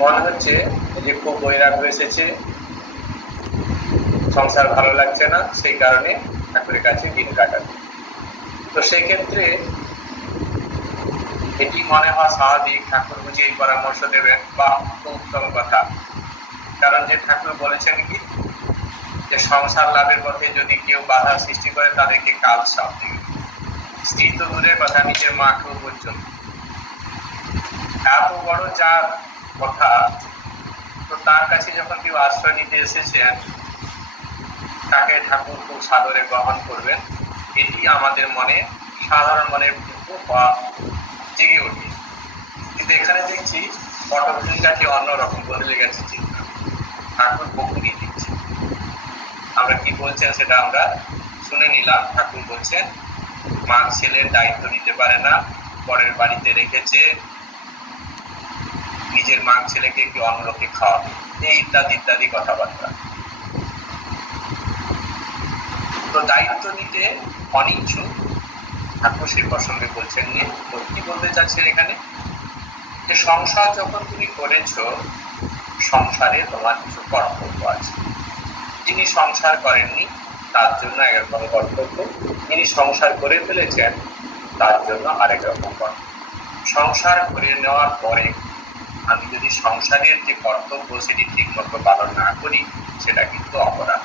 মনে হচ্ছে যে খুব বৈরাগ্য এসেছে, সংসার ভালো লাগছে না, সেই কারণে ঠাকুরের কাছে দিন কাটাবে। তো সেক্ষেত্রে এটি মনে হওয়া স্বাভাবিক, ঠাকুর বুঝে এই পরামর্শ দেবেন, বা উত্তম কথা। কারণ যে ঠাকুর বলেছেন কি, যে সংসার লাভের পথে যদি কেউ বাধা সৃষ্টি করে তাদেরকে কাল সাপ দিবে। স্ত্রী তো দূরের কথা, নিজের মাকেও পর্যন্ত। এত বড় যার কথা, তো তার কাছে যখন কেউ আশ্রয় নিতে এসেছেন, তাকে ঠাকুর খুব সাদরে গ্রহণ করবেন, এটি আমাদের মনে সাধারণ মনের জেগে ওঠে। কিন্তু এখানে দেখছি পটভূমিকাটি অন্যরকম বদলে গেছে চিত্র। ঠাকুর বকুনি দিচ্ছে। আমরা কি বলছেন সেটা আমরা শুনে নিলাম। ঠাকুর বলছেন মা ছেলের দায়িত্ব নিতে পারে না, পরের বাড়িতে রেখেছে, নিজের মা ছেলেকে কি অন্য লোকে খাওয়াবে, এই ইত্যাদি ইত্যাদি কথাবার্তা। তো দায়িত্ব নিতে অনিচ্ছুক ঠাকুর সেই প্রসঙ্গে বলছেন। কি বলতে চাচ্ছেন এখানে, যে সংসার যখন তুমি করেছো, সংসারে তোমার কিছু কর্তব্য আছে। যিনি সংসার করেননি তার জন্য একরকম কর্তব্য, যিনি সংসার করে ফেলেছেন তার জন্য আরেক রকম কর্তব্য। সংসার করে নেওয়ার পরে আমি যদি সংসারের যে কর্তব্য সেটি ঠিক মতো পালন না করি, সেটা কিন্তু অপরাধ।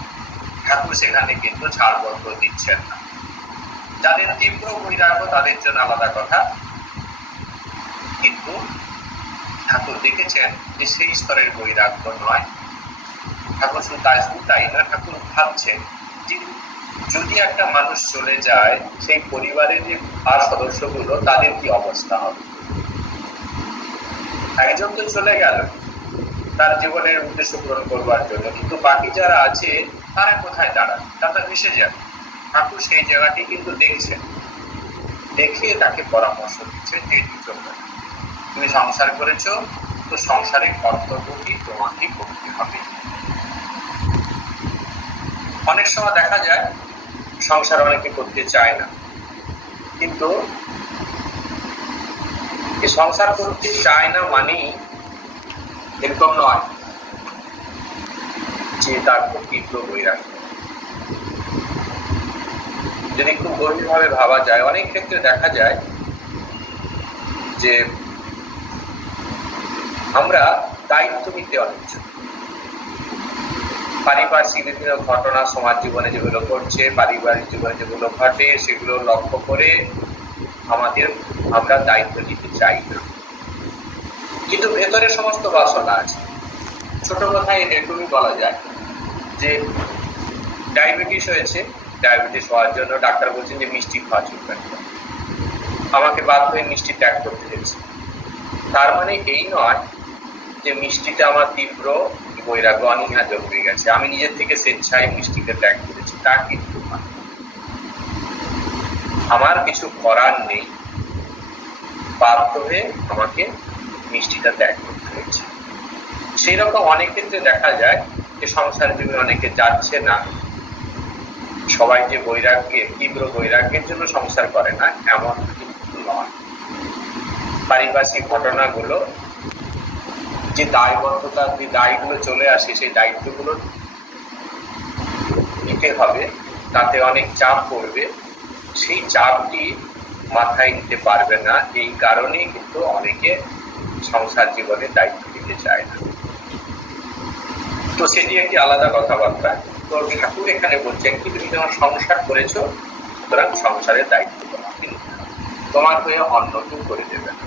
ঠাকুর সেখানে কিন্তু ছাড়পত্র দিচ্ছেন না। যাদের তীব্র বৈরাগ্য তাদের জন্য আলাদা কথা, কিন্তু ঠাকুর দেখেছেন যে সেই স্তরের বৈরাগ্য নয়। ঠাকুর শুধু তাই না, ঠাকুর ভাবছেন যে যদি একটা মানুষ চলে যায়, সেই পরিবারের যে আর সদস্যগুলো তাদের কি অবস্থা হবে। একজন তো চলে গেল তার জীবনের উদ্দেশ্য পূরণ করবার জন্য, কিন্তু বাকি যারা আছে তারা কোথায় দাঁড়ায়, তারা মিশে যাবে। ঠাকুর সেই জায়গাটি কিন্তু দেখছেন, দেখে তাকে পরামর্শ দিচ্ছেন যে এটি চলবে। তুমি সংসার করেছো, তো সংসারের কর্তব্যটি তোমাকে করতে হবে। অনেক সময় দেখা যায় সংসার অনেকে করতে চায় না, কিন্তু সংসার করতে চায় না মানে এরকম নয় যে তার খুব তীব্র বৈরাগ্য। যদি খুব গভীরভাবে ভাবা যায়, অনেক ক্ষেত্রে দেখা যায় যে আমরা দায়িত্ব নিতে অনিচ্ছুক। পারিপার্শ্বিক বিভিন্ন ঘটনা সমাজ জীবনে যেগুলো ঘটছে, পারিবারিক জীবনে যেগুলো ঘটে, সেগুলো লক্ষ্য করে আমরা দায়িত্ব নিতে চাই না। কিন্তু ভেতরে সমস্ত বাসনা আছে। ছোট কথায় এটুকুই বলা যায় যে ডায়াবেটিস হয়েছে, ডায়াবেটিস হওয়ার জন্য ডাক্তার বলছেন যে মিষ্টি খাওয়া চলবে না, আমাকে বাধ্য হয়ে মিষ্টি ত্যাগ করতে হয়েছে। তার মানে এই নয় যে মিষ্টিটা আমার তীব্র বৈরাগ্য অনীহা জন্মে গেছে, আমি নিজের থেকে স্বেচ্ছায় মিষ্টিকে ত্যাগ করেছি, তা কিন্তু আমার কিছু করার নেই, বাধ্য হয়ে আমাকে মিষ্টিটা ত্যাগ করতে হয়েছে। সেই রকম অনেক ক্ষেত্রে দেখা যায় যে সংসার জীবনে অনেকে যাচ্ছে না। সবাই যে তীব্র বৈরাগ্যের জন্য সংসার করে না এমন কিন্তু নয়। পারিপার্শ্বিক ঘটনাগুলো যে দায়বদ্ধতা, যে দায়গুলো চলে আসে, সেই দায়িত্বগুলো নিতে হবে, তাতে অনেক চাপ পড়বে, সেই চাপটি মাথায় নিতে পারবে না। এই কারণেই কিন্তু অনেকে সংসার জীবনে দায়িত্ব নিতে চায় না। তো সেটি একটি আলাদা কথাবার্তা। তো ঠাকুর এখানে বলছেন কি, তুমি যখন সংসার করেছো, সুতরাং সংসারের দায়িত্ব তোমাকে নিতে হবে, তোমার হয়ে অন্য কেউ করে দেবে না।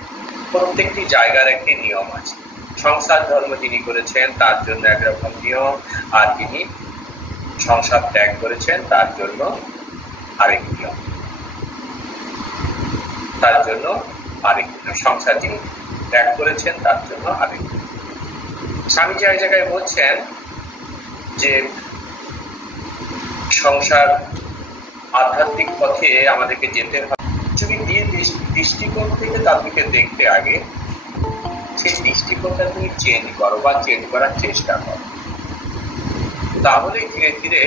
প্রত্যেকটি জায়গার একটি নিয়ম আছে। সংসার ধর্ম যিনি করেছেন তার জন্য একরকম নিয়ম, আর যিনি সংসার ত্যাগ করেছেন তার জন্য আরেক নিয়ম। সংসার যিনি ত্যাগ করেছেন তার জন্য আরেক নিয়ম। স্বামীজি এক জায়গায় বলছেন যে সংসার আধ্যাত্মিক পথে আমাদেরকে যেতে হবে। তুমি যে দৃষ্টিকোণ থেকে তার দিকে দেখতে, আগে সেই দৃষ্টিকোণটা তুমি চেঞ্জ করো বা চেঞ্জ করার চেষ্টা করো, তাহলে ধীরে ধীরে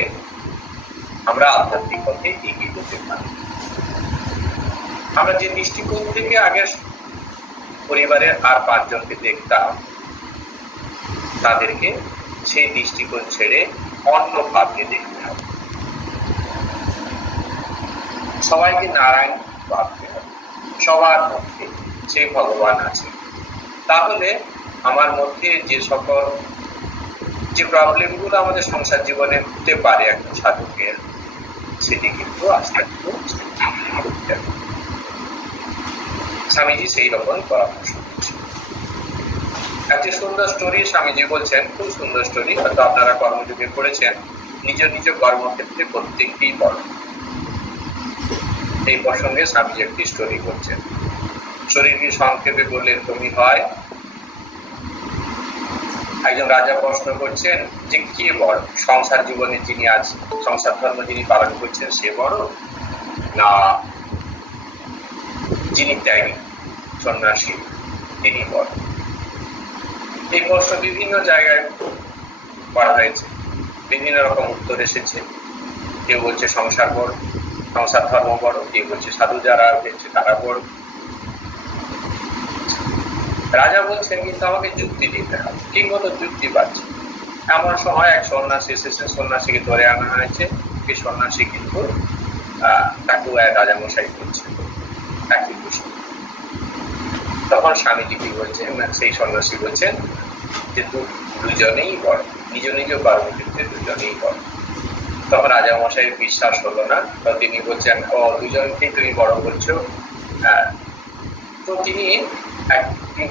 আমরা আধ্যাত্মিক পথে এগিয়ে যেতে পারি। আমরা যে দৃষ্টিকোণ থেকে আগে পরিবারের আর 5 জনকে দেখতাম, তাদেরকে সেই দৃষ্টিকোণ ছেড়ে অন্য ভাবকে দেখতে হবে। সবাইকে নারায়ণ ভাবতে হবে, সবার মধ্যে সেই ভগবান আছে। তাহলে আমার মধ্যে যে সকল যে প্রবলেম গুলো আমাদের সংসার জীবনে হতে পারে একজন সাধকের, সেটি কিন্তু আস্তে আস্তে স্বামীজি সেই রকম পরামর্শ দিচ্ছেন। একটি সুন্দর স্টোরি স্বামীজি বলছেন, খুব সুন্দর স্টোরি, হয়তো আপনারা কর্মযোগে পড়েছেন। নিজ নিজ কর্মক্ষেত্রে প্রত্যেককেই বড়, এই প্রসঙ্গে স্বামীজি একটি স্টোরি করছেন। স্টোরিটি সংক্ষেপে বললে এরকমই হয়। একজন রাজা প্রশ্ন করছেন যে কে বড়, সংসার জীবনে যিনি আছেন, সংসার ধর্ম যিনি পালন করছেন সে বড়, না যিনি ত্যাগী সন্ন্যাসী তিনি বড়? এই প্রশ্ন বিভিন্ন জায়গায় করা হয়েছে, বিভিন্ন রকম উত্তর এসেছে। কেউ বলছে সংসার বড়, সংসার ধর্ম বড়, কেউ বলছে সাধু যারা হচ্ছে তারা বড়। রাজা বলছেন কিন্তু আমাকে যুক্তি দিতে হবে, ঠিক মতো যুক্তি পাচ্ছে। এমন সময় এক সন্ন্যাসী এসেছে, সন্ন্যাসীকে ধরে আনা হয়েছে। সেই সন্ন্যাসী কিন্তু তাকে রাজামশাই করছে একই প্রশ্ন। তখন স্বামীজি কি বলছেন, সেই সন্ন্যাসী বলছেন যে দুজনেই বড়, নিজ নিজ কর্মক্ষেত্রে দুজনেই বড়। তখন রাজামশাইয়ের বিশ্বাস হলো না, তো তিনি বলছেন ও দুজনকেই তুমি বড় করছো। তো তিনি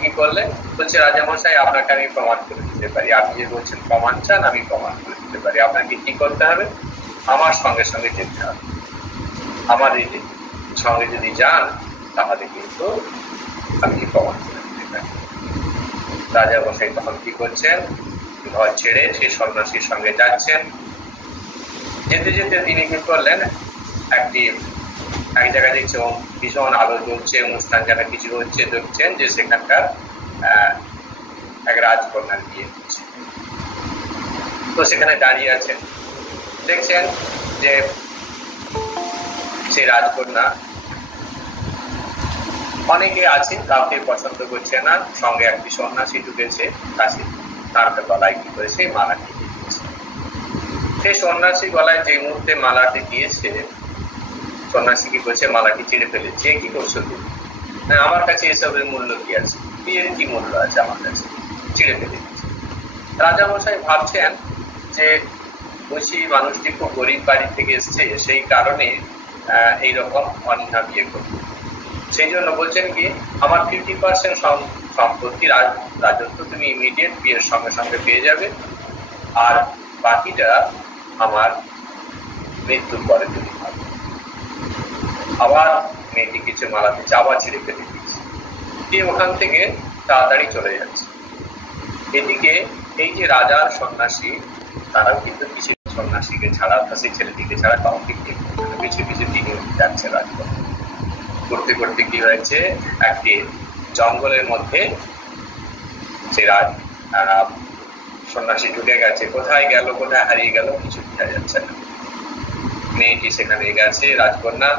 কি করলেন, বলছে রাজামশাই আপনাকে আমি প্রমাণ করে দিতে পারি। আপনি যে বলছেন প্রমাণ চান, আমি প্রমাণ করে দিতে পারি। আপনাকে কি করতে হবে, আমার সঙ্গে সঙ্গে যেতে হবে। আমার সঙ্গে যদি যান তাহলে কিন্তু আমি প্রমাণ করে দিতে পারি। রাজামশাই তখন কি করছেন, ঘর ছেড়ে সেই সন্ন্যাসীর সঙ্গে যাচ্ছেন। যেতে যেতে তিনি কি করলেন, এক জায়গায় দেখছে ভীষণ আলো জ্বলছে, অনুষ্ঠান যেন কিছু হচ্ছে, দেখছেন যে সেখানকার এক রাজকন্যার বিয়ে হচ্ছে। তো সেখানে দাঁড়িয়ে আছেন, দেখছেন যে সেই রাজকন্যা অনেকে আছে, কাউকে পছন্দ করছে না। সঙ্গে একটি সন্ন্যাসী ঢুকেছে, কাছে তার গলায় কি করেছে, মালাটি দিয়েছে। সেই সন্ন্যাসী গলায় যে মুহূর্তে মালাটি দিয়েছে, সন্ন্যাসী কি করছে, মালাটি ছিঁড়ে ফেলেছে। কি করছো তুমি? আমার কাছে এসবের মূল্য কি আছে, বিয়ের কি মূল্য আছে আমার কাছে, ছিঁড়ে ফেলে দিয়েছে। রাজামশাই ভাবছেন যে বলছি মানুষটি খুব গরিব বাড়ি থেকে এসছে, সেই কারণে এইরকম অনীহা বিয়ে করবে। সেই জন্য বলছেন কি, আমার 50% সম্পত্তি রাজত্ব তুমি ইমিডিয়েট বিয়ের সঙ্গে সঙ্গে পেয়ে যাবে, আর বাকিটা আমার মৃত্যুর পরে তুমি পাবে। আবার মেয়েটি কিছু মালা দিচ্ছে, আবার ছেড়ে ফেলে দিচ্ছে, দিয়ে ওখান থেকে তাড়াতাড়ি চলে যাচ্ছে। এদিকে এই যে রাজার সন্ন্যাসী, তারাও কিন্তু কিছু সন্ন্যাসীকে ছাড়া, সেই ছেলেটিকে ছাড়া কাউকে পিছিয়ে পিছিয়ে দিকে যাচ্ছে রাজপথ। করতে করতে কি হয়েছে, একটি জঙ্গলের মধ্যে সে সন্ন্যাসী ঢুকে গেছে। কোথায় গেল, কোথায় হারিয়ে গেল কিছু বোঝা যাচ্ছে না। মেয়েটি সেখানে গেছে, রাজকন্যা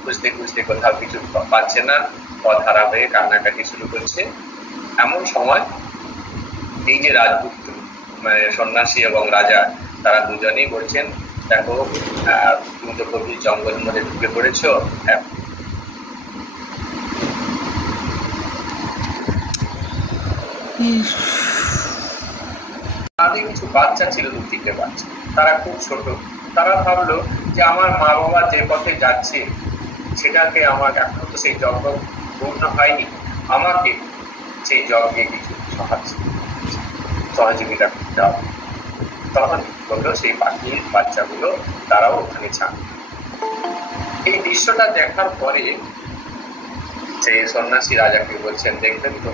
খুঁজতে খুঁজতে কোথাও কিছু পাচ্ছে না, পথ হারা হয়ে কান্নাকাটি শুরু করছে। এমন সময় এই যে রাজপুত্র মানে সন্ন্যাসী এবং রাজা, তারা দুজনেই বলছেন দেখো তুমি তো গভীর জঙ্গলের মধ্যে ঢুকে পড়েছো, তাদের কিছু বাচ্চা ছিল, 2-3টে বাচ্চা, তারা খুব ছোট। তারা ভাবলো যে আমার মা বাবা যে পথে যাচ্ছে সেটাকে আমার এখনো তো সেই যজ্ঞ পূর্ণ হয়নি, আমাকে সেই যজ্ঞে কিছু সহযোগিতা করতে হবে। তখন বললো সেই পাখির বাচ্চাগুলো তারাও ওখানে ছাড়। এই দৃশ্যটা দেখার পরে সেই সন্ন্যাসী রাজাকে বলছেন, দেখবেন তো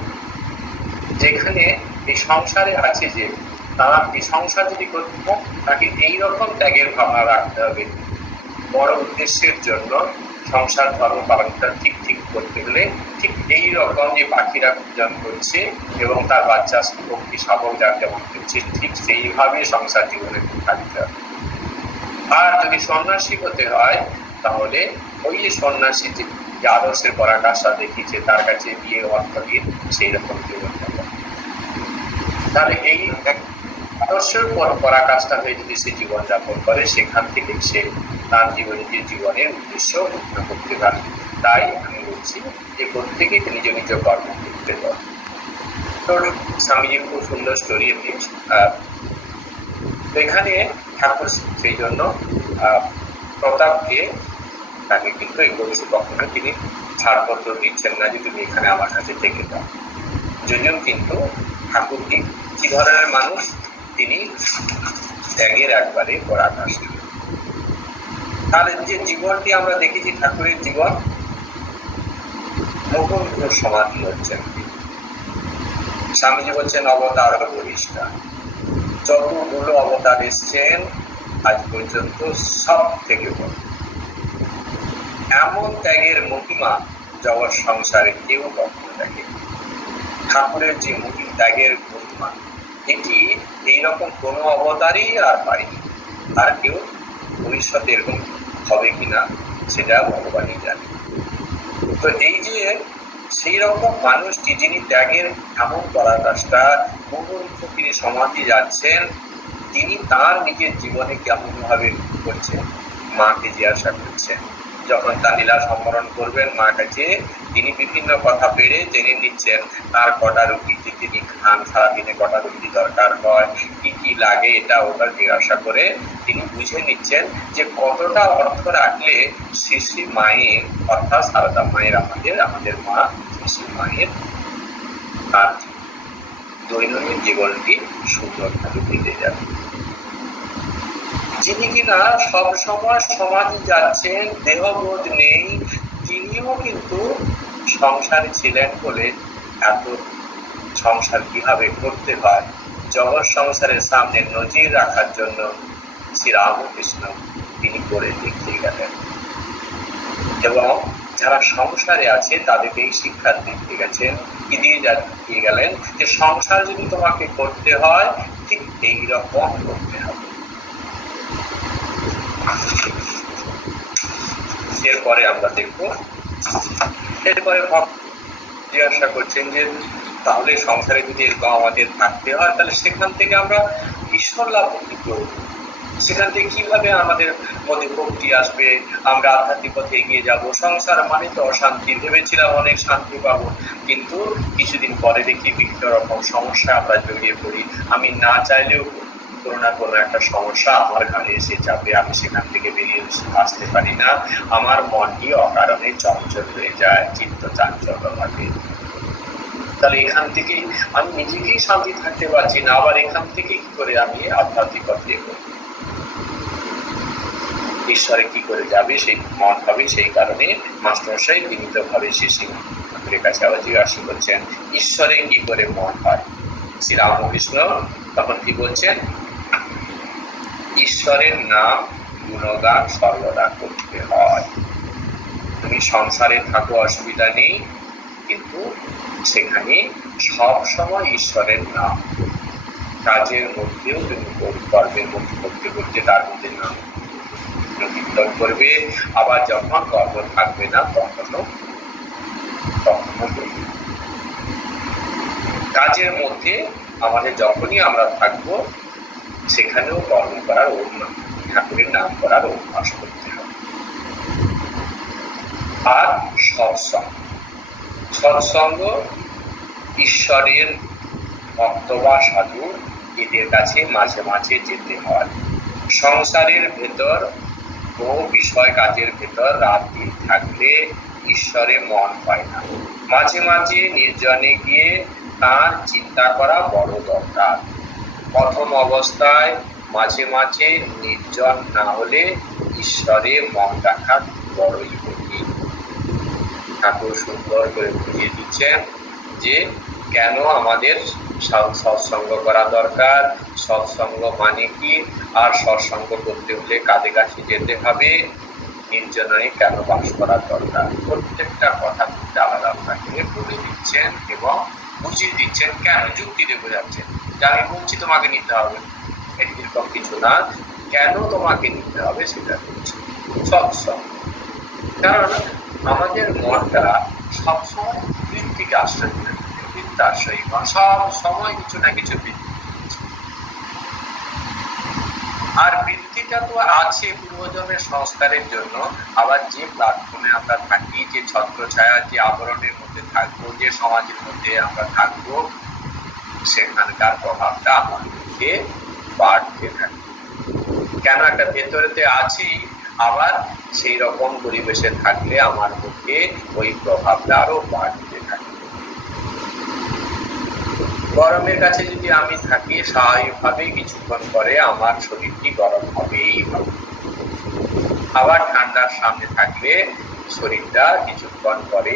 যেখানে এই সংসারে আছে যে তারা এই সংসার যদি করতে তাকে এইরকম ত্যাগের ভাবনা রাখতে হবে। বড় উদ্দেশ্যের জন্য সংসার ধর্ম পালনটা ঠিক ঠিক করতে হলে ঠিক এইরকম যে পাখিরা পূজন করছে এবং তার বাচ্চা ভক্তি শাবক যার যেমন করছে, ঠিক সেইভাবে সংসার জীবনে থাকতে হবে। আর যদি সন্ন্যাসী হতে হয় তাহলে ওই সন্ন্যাসী যে আদর্শের পরাকাষ্ঠা দেখিয়েছে তার কাছে গিয়ে অর্থ দিয়ে সেই রকম জীবন। তাহলে এই আদর্শের পরাকাষ্ঠা হয়ে যদি সে জীবনযাপন করে, সেখান থেকে সে তার জীবনের উদ্দেশ্য পূর্ণ করতে পারে। তাই আমি বলছি যে প্রত্যেকে নিজ নিজ কর্ম করতে পারে। তো স্বামীজি খুব সুন্দর স্টোরি এখানে ঠাকুর সেই জন্য প্রতাপকে তাকে কিন্তু এই বলছে, কখনো তিনি ছাড়পত্র দিচ্ছেন না যে তুমি এখানে আমার কাছে থেকে দাও। যদিও কিন্তু ঠাকুর কি ধরনের মানুষ, তিনি ত্যাগের একবারে পরাকাষ্ঠা। তাহলে যে জীবনটি আমরা দেখেছি ঠাকুরের জীবন, মুকুল সমাধি হচ্ছেন। স্বামীজি বলছেন অবতার বরিষ্ঠা, যতগুলো অবতার এসছেন আজ পর্যন্ত সব থেকে বড়। এমন ত্যাগের মহিমা জগৎ সংসারে কেউ কখনো দেখে। ঠাকুরের যে ত্যাগের মহিমা, এটি এইরকম কোন অবতারই আর পায়নি। আর কেউ ভবিষ্যতে এরকম হবে কিনা সেটা ভগবানই জানে। তো এই যে সেই রকম মানুষটি, যিনি ত্যাগের এমন পরাকাষ্ঠা, বহুল ফকিরে সমাধি যাচ্ছেন, তিনি তার নিজের জীবনে কেমন ভাবে করছেন, মাকে জিজ্ঞাসা করছেন। যখন তার লীলা সম্বরণ করবেন মা কাছে, তিনি বিভিন্ন কথা পেরে জেনে নিচ্ছেন তার কটা রুটি তিনি খান, সারাদিনে কটা রুটি দরকার হয়, কি কি লাগে, এটা ওটা জিজ্ঞাসা করে তিনি বুঝে নিচ্ছেন যে কতটা অর্থ রাখলে শ্রী মায়ের, অর্থাৎ সারদা মায়ের, আমাদের মা শ্রী মায়ের তার দৈনন্দিন জীবনটি সুন্দরভাবে কেটে যাবে। যিনি কিনা সব সময় সমাধি যাচ্ছেন, দেহবোধ নেই, তিনিও কিন্তু সংসারে ছিলেন বলে এত সংসার কিভাবে করতে হয় জগৎ সংসারের সামনে নজির রাখার জন্য শ্রী রামকৃষ্ণ তিনি করে দেখিয়ে গেলেন। এবং যারা সংসারে আছে তাদেরকে এই শিক্ষা দিয়ে গেছেন, কি দিয়ে গেলেন, যে সংসার যদি তোমাকে করতে হয় ঠিক এইরকম করতে হবে। এরপরে আমরা দেখবো, এরপরে জিজ্ঞাসা করছেন যে তাহলে সংসারে যদি এরকম আমাদের থাকতে হয়, তাহলে সেখান থেকে আমরা ঈশ্বর লাভ কি করব, সেখান থেকে কিভাবে আমাদের মধ্যে ভক্তি আসবে, আমরা আধ্যাত্মিক পথে এগিয়ে যাব। সংসার মানে তো অশান্তি, ভেবেছিলাম অনেক শান্তি পাবো, কিন্তু কিছুদিন পরে দেখি বিভিন্ন রকম সমস্যা আমরা জড়িয়ে পড়ি। আমি না চাইলেও কোনো না কোনো একটা সমস্যা আমার ঘাড়ে এসে যাবে, আমি সেখান থেকে বেরিয়ে আসতে পারি না। আমার মনটি অকারণে চঞ্চল হয়ে যায়, চিত্ত চাঞ্চল্য থাকে। তাহলে এখান থেকে আমি নিজেকেই শান্তি থাকতে পারছি না, আবার এখান থেকে কি করে আমি আধ্যাত্মিক পথে এগোবো, ঈশ্বরে কি করে যাবে সেই মন হবে। সেই কারণে মাস্টারমশাই বিনীত ভাবে শিষ্যের কাছে আবার জিজ্ঞাসা করছেন, ঈশ্বরে কি করে মন হয়। শ্রী রামকৃষ্ণ তখন কি বলছেন, ঈশ্বরের নাম গুণগান সর্বদা করতে হয়। তুমি সংসারে থাকো, অসুবিধা নেই, কিন্তু সেখানে সব সময় ঈশ্বরের নাম, কাজের মধ্যেও তুমি কর্মের মধ্যে করতে করতে তার মধ্যে নাম কীর্তন করবে। আবার যখন কর্ম থাকবে না তখনও কাজের মধ্যে আমাদের যখনই আমরা থাকবো সেখানেও কর্ম করার অভ্যাস, ঠাকুরের নাম করার অভ্যাস করতে হবে। আর সৎসঙ্গ ঈশ্বরের ভক্ত বা সাধু এদের কাছে মাঝে মাঝে যেতে হয়। সংসারের ভেতর ও বিষয় কাজের ভেতর রাত দিন থাকলে ঈশ্বরে মন হয় না। মাঝে মাঝে নির্জনে গিয়ে তার চিন্তা করা বড় দরকার। প্রথম অবস্থায় মাঝে মাঝে নির্জন না হলে ঈশ্বরে মন রাখা বড়ই কঠিন। ঠাকুর সুন্দর করে বুঝিয়ে দিচ্ছেন যে কেন আমাদের সৎসঙ্গ করা দরকার, সৎসঙ্গ মানে কি, আর সৎসঙ্গ করতে হলে কাঁধে কাছে যেতে হবে, নির্জনে কেন বাস করা দরকার। প্রত্যেকটা কথা আলাদা আপনাকে বলে দিচ্ছেন এবং বুঝিয়ে দিচ্ছেন, কেন যুক্তিতে বোঝাচ্ছেন যে আমি বলছি তোমাকে নিতে হবে, এরকম কিছু না, কেন তোমাকে নিতে হবে সেটা বলছি। সৎসঙ্গ, কারণ আমাদের মনটা সবসময় বৃত্তিকে আশ্রয় করে, তার সহিত সব সময় কিছু না কিছু বৃদ্ধি। আর বৃদ্ধিটা তো আছে পূর্বজন্মের সংস্কারের জন্য। আবার যে প্ল্যাটফর্মে আমরা থাকি, যে ছত্রছায়া, যে আবরণের মধ্যে থাকবো, যে সমাজের মধ্যে আমরা থাকবো, সেখানকার প্রভাবটা আমাদেরকে বাড়তে থাকে। কেন একটা ভেতরেতে আছি, আবার সেই রকম পরিবেশে থাকলে আমার মধ্যে ওই প্রভাবটা আরো বাড়তে থাকে। গরমের কাছে যদি আমি থাকি, স্বাভাবিকভাবেই কিছুক্ষণ পরে আমার শরীরটি গরম হবেই হবে। আবার ঠান্ডার সামনে থাকলে শরীরটা কিছুক্ষণ পরে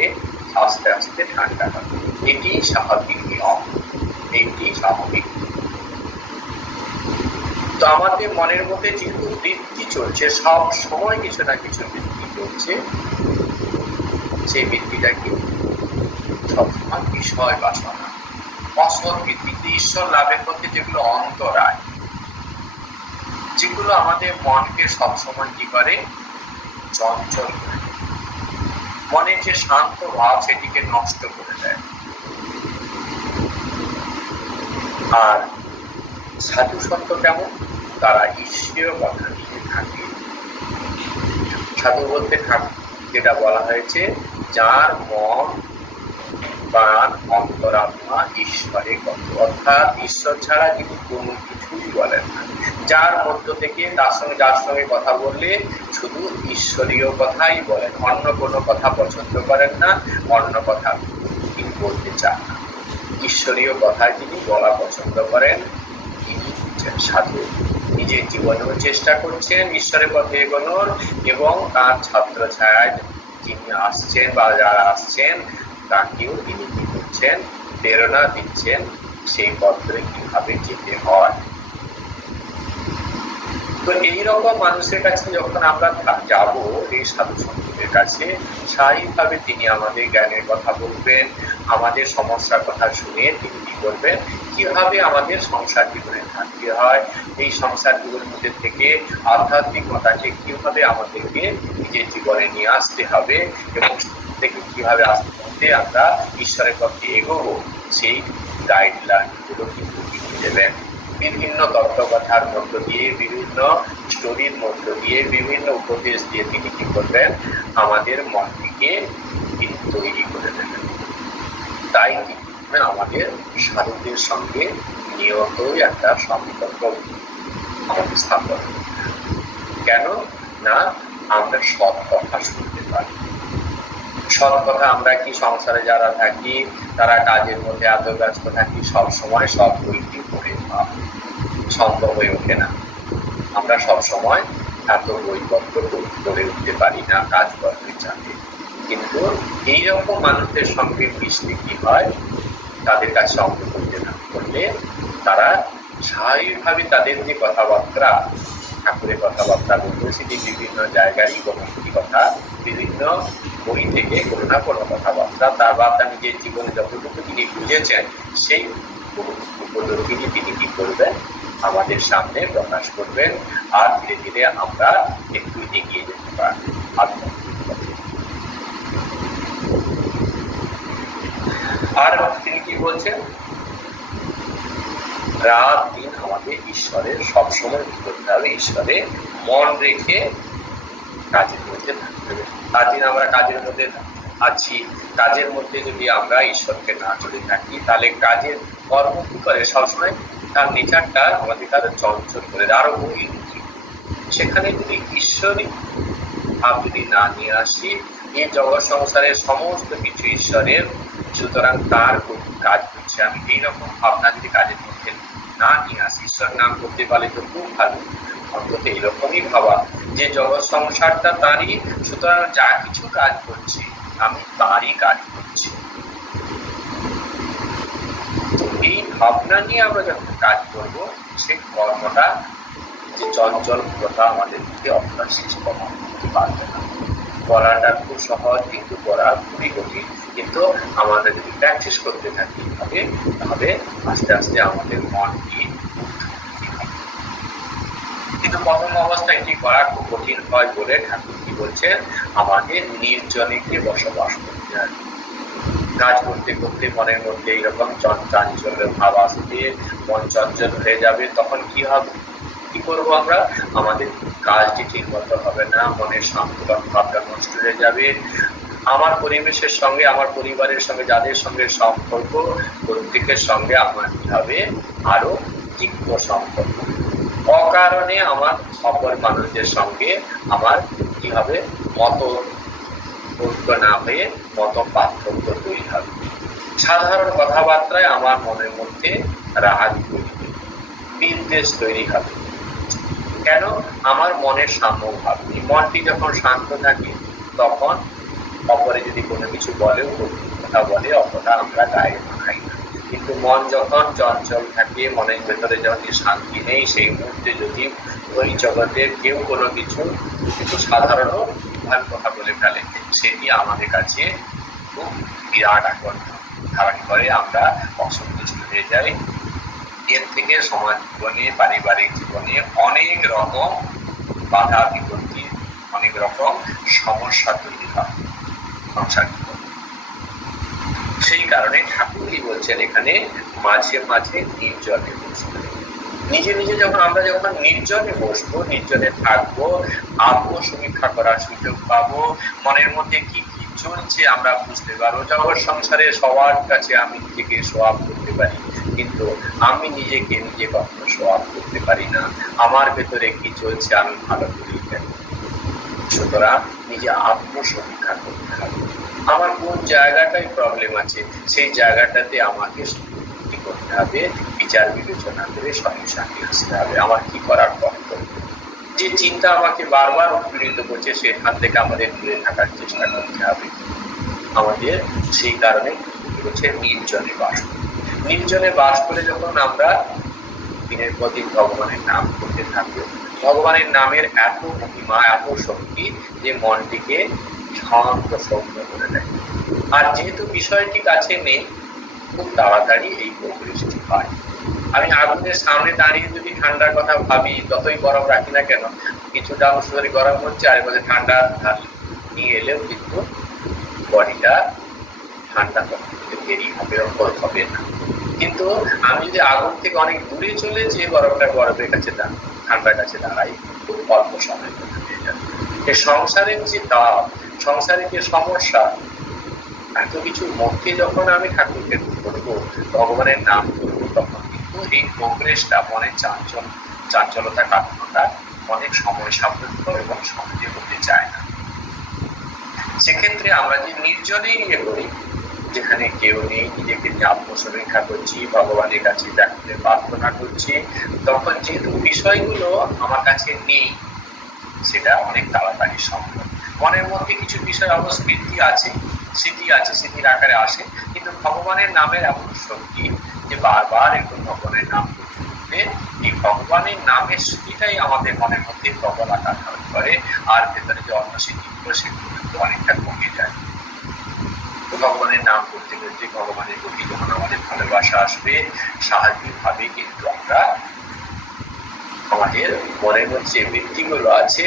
আস্তে আস্তে ঠান্ডা হবে। এটি স্বাভাবিক নিয়ম, এটি স্বাভাবিক। তো আমাদের মনের মধ্যে যেহেতু বৃদ্ধি চলছে, সব সময় কিছু না কিছু বৃদ্ধি চলছে, সেই বৃদ্ধিটা কি সবসময় বিষয় বাসনা, অসৎ বৃদ্ধি, ঈশ্বর লাভের পথে যেগুলো অন্তরায়, যেগুলো আমাদের মনকে সবসময় কি করে, চঞ্চল করে, মনের যে শান্ত ভাব সেটিকে নষ্ট করে দেয়। আর সাধু সন্ত কেমন, তারা ঈশ্বরীয় কথা নিয়ে থাকে। সাধু বলতে যেটা বলা হয়েছে, যার মন প্রাণ অন্তরাত্মা ঈশ্বরে গত, অর্থাৎ ঈশ্বর ছাড়া তিনি কোনো কিছুই বলেন না। যার মধ্য থেকে তার সঙ্গে যার সঙ্গে কথা বললে শুধু ঈশ্বরীয় কথাই বলেন, অন্য কোনো কথা পছন্দ করেন না, অন্য কথা তিনি বলতে চান না। ঈশ্বরীয় কথায় তিনি বলা পছন্দ করেন। তিনি হচ্ছেন সাধু, নিজের জীবনেও চেষ্টা করছেন ঈশ্বরের পথে এগোনোর, এবং তার ছাত্র ছায়ায় যিনি আসছেন বা যারা আসছেন তাকেও তিনি কি করছেন, প্রেরণা দিচ্ছেন সেই পথে কিভাবে যেতে হয়। তো এইরকম মানুষের কাছে যখন আমরা যাব, এই সাধু সন্তদের কাছে, স্বাভাবিকভাবে তিনি আমাদের জ্ঞানের কথা বলবেন, আমাদের সমস্যার কথা শুনে তিনি কি করবেন, কিভাবে আমাদের সংসার জীবনে থাকতে হয়, এই সংসার জীবনের মধ্যে থেকে আধ্যাত্মিকতাকে কিভাবে আমাদেরকে নিজের জীবনে নিয়ে আসতে হবে, এবং থেকে কিভাবে আসতে হবে আমরা ঈশ্বরের পথে এগোবো, সেই গাইডলাইন গুলো কিন্তু তিনি দেবেন। বিভিন্ন তত্ত্বকথার মধ্য দিয়ে, বিভিন্ন স্টোরির মধ্য দিয়ে, বিভিন্ন উপদেশ দিয়ে তিনি কি করবেন, আমাদের মনটিকে তিনি তৈরি করে দেবেন। তাই আমাদের সাধুদের সঙ্গে নিয়তই একটা সম্পর্ক আমাদের স্থাপন। কেন না, আমরা সৎ কথা শুনতে পারি। সৎ কথা আমরা কি সংসারে যারা থাকি, তারা কাজের মধ্যে এত ব্যস্ত থাকি, সব সময় সব বইটি পড়ে সম্ভব হয়ে ওঠে না। আমরা সব সময় এত বইপত্র পড়ে উঠতে পারি না কাজকর্মের চাপে। কিন্তু এইরকম মানুষদের সঙ্গে মিশলে কি হয়, তাদের কাছে অঙ্ক করতে না করলে তারা স্বাভাবিকভাবে তাদের যে কথাবার্তা, ঠাকুরের কথাবার্তা বলতেছি, যে বিভিন্ন জায়গারই কোনো কথা, বিভিন্ন বই থেকে কোনো না কোনো কথাবার্তা, তার বার্তা নিজের জীবনে যতটুকু তিনি বুঝেছেন, সেই উপলব্ধি তিনি কি করবেন, আমাদের সামনে প্রকাশ করবেন। আর ধীরে ধীরে আমরা একটু এগিয়ে যেতে পারব। আর তিনি কি বলছেন, রাত দিন আমাদের ঈশ্বরের সবসময় কি করতে হবে, ঈশ্বরে মন রেখে কাজের মধ্যে থাকতে হবে। রাত দিন আমরা কাজের মধ্যে আছি, কাজের মধ্যে যদি আমরা ঈশ্বরকে না চলে থাকি, তাহলে কাজের কর্ম কি করে, সবসময় তার নেচারটা আমাদের কাছে চঞ্চল করে দেয়, আরো বহির্মুখী। সেখানে যদি ঈশ্বরী ভাব যদি না নিয়ে আসি, এই জগৎ সংসারের সমস্ত কিছু ঈশ্বরের, সুতরাং তার কাজ করছে আমি, এইরকম ভাবনা যদি কাজের মধ্যে না নিয়ে আসি, ঈশ্বর নাম করতে পারলে তো খুব ভালো। অন্তত এইরকমই ভাবা যে জগৎ সংসারটা তারই, সুতরাং যা কিছু কাজ করছি আমি তারই কাজ করছি। এই ভাবনা নিয়ে আমরা যখন কাজ করব, সেই কর্মটা যে চঞ্চলতা আমাদের মধ্যে অভ্যাস সৃষ্টি করতে পারবে না। করাটা খুব সহজ, কিন্তু করা খুবই কঠিন। কিন্তু আমাদের যদি প্র্যাকটিস করতে থাকি তাহলে আস্তে আস্তে আমাদের মনটি, কিন্তু প্রথম অবস্থায় এটি করা খুব কঠিন হয় বলে ঠাকুর কি বলছেন, আমাদের নির্জনে গিয়ে বসবাস করতে হবে। কাজ করতে করতে মনের মধ্যে এইরকম চাঞ্চল্য ভাব আসবে, মন চঞ্চল হয়ে যাবে, তখন কি হবে, কি করবো আমরা, আমাদের কাজটি ঠিক মতো হবে না, মনের সন্তুলন ভাবটা নষ্ট হয়ে যাবে, আমার পরিবেশের সঙ্গে, আমার পরিবারের সঙ্গে, যাদের সঙ্গে সম্পর্ক, প্রত্যেকের সঙ্গে আমার কি হবে, আরো তিক্ত সম্পর্ক, অকারণে আমার অপর মানুষদের সঙ্গে আমার কি হবে, মত ঐক্য না হয়ে মত পার্থক্য তৈরি হবে, সাধারণ কথাবার্তায় আমার মনের মধ্যে রাগ তৈরি হবে, বিদ্বেষ তৈরি হবে। কেন? আমার মনের সাম্য ভাব নেই। মনটি যখন শান্ত থাকে তখন অপরে যদি কোনো কিছু বলে, কথা বলে, অতটা আমরা গায়ে মাখাই না। কিন্তু মন যখন চঞ্চল থাকে, মনের ভেতরে যখন শান্তি নেই, সেই মুহূর্তে যদি ওই জগতের কেউ কোনো কিছু সাধারণ ভুল কথা বলে ফেলে, সেটি আমাদের কাছে খুব বিরাট আকার ধারণ করে, আমরা অসন্তুষ্ট হয়ে যাই। এর থেকে সমাজ জীবনে, পারিবারিক জীবনে অনেক রকম বাধা বিপত্তি, অনেক রকম সমস্যা তৈরি হয় সংসার জীবনে। সেই কারণে ঠাকুর কি বলছেন এখানে, মাঝে মাঝে নির্জনে বসতে। নিজে নিজে যখন আমরা যখন নির্জনে বসবো, নির্জনে থাকবো, আত্মসমীক্ষা করার সুযোগ পাবো, মনের মধ্যে কি কি চলছে আমরা বুঝতে পারবো। জগৎ সংসারে সবার কাছে আমি নিজেকে শো আপ করতে পারি, কিন্তু আমি নিজেকে নিজে কখনো শো আপ করতে পারি না। আমার ভেতরে কি চলছে আমি ভালো করেই জানি। সুতরাং নিজে আত্মসমীক্ষা করতে হবে, আমার কোন জায়গাটায় প্রবলেম আছে, সেই জায়গাটাতে আমাকে কি করতে হবে, বিচার বিবেচনা করে সলিউশনে আসতে হবে। আমার কি করার কর্তব্য, যে চিন্তা আমাকে বারবার উৎপীড়িত করছে সেখান থেকে আমাদের দূরে থাকার চেষ্টা করতে হবে। আমাদের সেই কারণে হচ্ছে নির্জনে বাস। নির্জনে বাস করে যখন আমরা দিনের পর দিন ভগবানের নাম করতে থাকবো, ভগবানের নামের এত মহিমা, এত শক্তি যে মনটিকে শান্ত সৌম্য করে দেয়। আর যেহেতু বিষয়টি কাছে নেই, খুব তাড়াতাড়ি এই প্রকৃষ্টি হয়। আমি আগুনের সামনে দাঁড়িয়ে যদি ঠান্ডার কথা ভাবি, যতই গরম রাখি না কেন, কিছুটা অংশ ধরে গরম হচ্ছে, আর মধ্যে ঠান্ডা নিয়ে এলেও কিন্তু বডিটা ঠান্ডা করতে দেরি হবে, হবে না। কিন্তু আমি যদি আগুন থেকে অনেক দূরে চলে যে বরফটা বরফের কাছে ঠান্ডার কাছে দাঁড়াই, খুব অল্প সময় হয়ে যাবে। এই সংসারের যে তাপ, সংসারের যে সমস্যা, এত কিছুর মধ্যে যখন আমি ঠাকুরকে করবো, ভগবানের নাম করবো, তখন কিন্তু এই প্রোগ্রেসটা, মনের চাঞ্চলতা কাটানোটা অনেক সময় সাপেক্ষ এবং সহজে হতে চায় না। সেক্ষেত্রে আমরা যে নির্জনে ইয়ে করি, যেখানে কেউ নেই, নিজেকে আত্মসমীক্ষা করছি, ভগবানের কাছে দেখতে প্রার্থনা করছি, তখন যেহেতু বিষয়গুলো আমার কাছে নেই, সেটা অনেক তাড়াতাড়ি সম্ভব। মনের মধ্যে কিছু বিষয় অবস্মৃতি আছে, স্মৃতির আকারে আসে, কিন্তু ভগবানের নামের এমন শক্তি যে বারবার একটু ভগবানের নাম করতে, এই ভগবানের নামের স্মৃতিটাই আমাদের মনের মধ্যে প্রবল আকার ধারণ করে, আর ভেতরে যে অন্য স্মৃতিগুলো সেগুলো কিন্তু অনেকটা কমে যায়। ভগবানের নাম করতে করতে ভগবানের প্রতি যখন আমাদের ভালোবাসা আসবে, স্বাভাবিকভাবে কিন্তু আমরা আমাদের মনের মধ্যে যে বৃত্তিগুলো আছে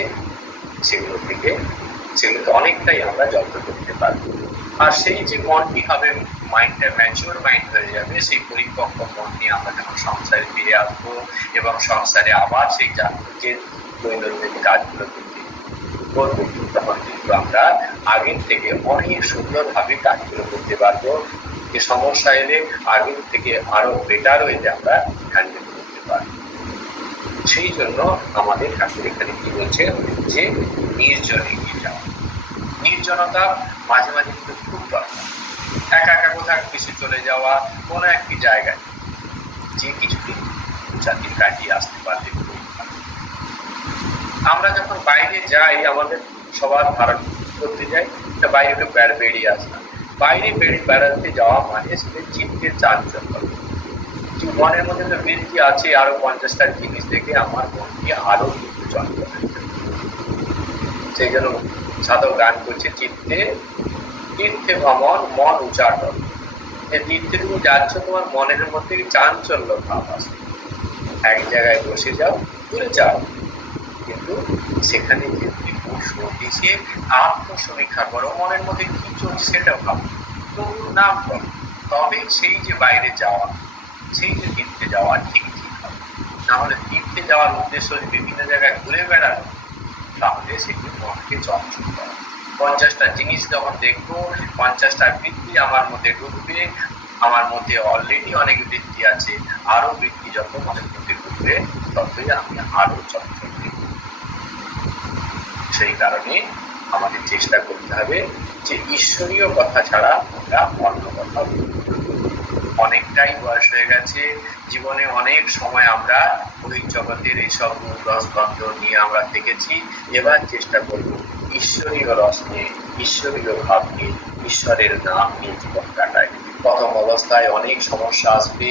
সেগুলোকে অনেকটাই আমরা যত্ন করতে পারবো। আর সেই যে মনটি হবে, মাইন্ডটা ম্যাচিওর মাইন্ড হয়ে যাবে, সেই পরিপক্ক মন নিয়ে আমরা যখন সংসারে ফিরে আসবো এবং সংসারে আবার সেই যে দৈনন্দিন কাজগুলো করবো, তখন কিন্তু আমরা আগের থেকে অনেক সুন্দরভাবে কাজগুলো করতে পারবো। যে সমস্যা এলে আগের থেকে আরো বেটার ওয়েতে আমরা হ্যান্ডেল করতে পারবো। সেই জন্য আমাদের ঠাকুর এখানে কি বলছে, যে নির্জনে নিয়ে যাওয়া। নির্জনতা মাঝে মাঝে কিন্তু খুব দরকার। একা একা কোথাও কিছু চলে যাওয়া, কোনো একটি জায়গায় যে কিছুদিন জাতির কাটিয়ে আসতে পারলে আমরা যখন বাইরে যাই, আমাদের সবার ধারণ করতে যাই, বাইরে বেরিয়ে আসলাম, বাইরে বেড়াতে যাওয়া মানে সেটা চিত্তের চাঞ্চল্য, মনের মধ্যে তো বৃত্তি আছে, আরো 50টা জিনিস দেখে আমার মনকে আরো কিন্তু চঞ্চল। সেই জন্য সাধক গান করছে, তীর্থে ভ্রমণ মন উচাটন। তীর্থে তুমি যাচ্ছ, তোমার মনের মধ্যে চাঞ্চল্য ভাব আসে, এক জায়গায় বসে যাও, ঘুরে যাও, কিন্তু সেখানে যে আত্মসমীক্ষা করো, মনের মধ্যে কি চলছে সেটা ভাবো। প্রভুর নাম করো, তবেই সেই যে বাইরে যাওয়া, সেই যে তীর্থে যাওয়া ঠিক হবে। না হলে তীর্থে যাওয়ার উদ্দেশ্য বিভিন্ন জায়গায় ঘুরে বেড়ানো, তাহলে সেগুলো মনকে চঞ্চল করে। 50টা জিনিস যখন দেখবো, 50টা বৃত্তি আমার মধ্যে ঢুকবে, আমার মধ্যে অলরেডি অনেক বৃত্তি আছে, আরো বৃত্তি যত মনের মধ্যে ঢুকবে ততই আমি আরো চঞ্চল হই। সেই কারণে আমাদের চেষ্টা করতে হবে যে ঈশ্বরীয় কথা ছাড়া আমরা অন্য কথা বলবো। অনেকটাই বয়স হয়ে গেছে, জীবনে অনেক সময় আমরা ওই জগতের এইসব রসগন্ধ নিয়ে আমরা দেখেছি। এবার চেষ্টা করব ঈশ্বরীয় রস নিয়ে, ঈশ্বরীয় ভাব নিয়ে, ঈশ্বরের নাম নিয়ে জীবন কাটায়। প্রথম অবস্থায় অনেক সমস্যা আসবে,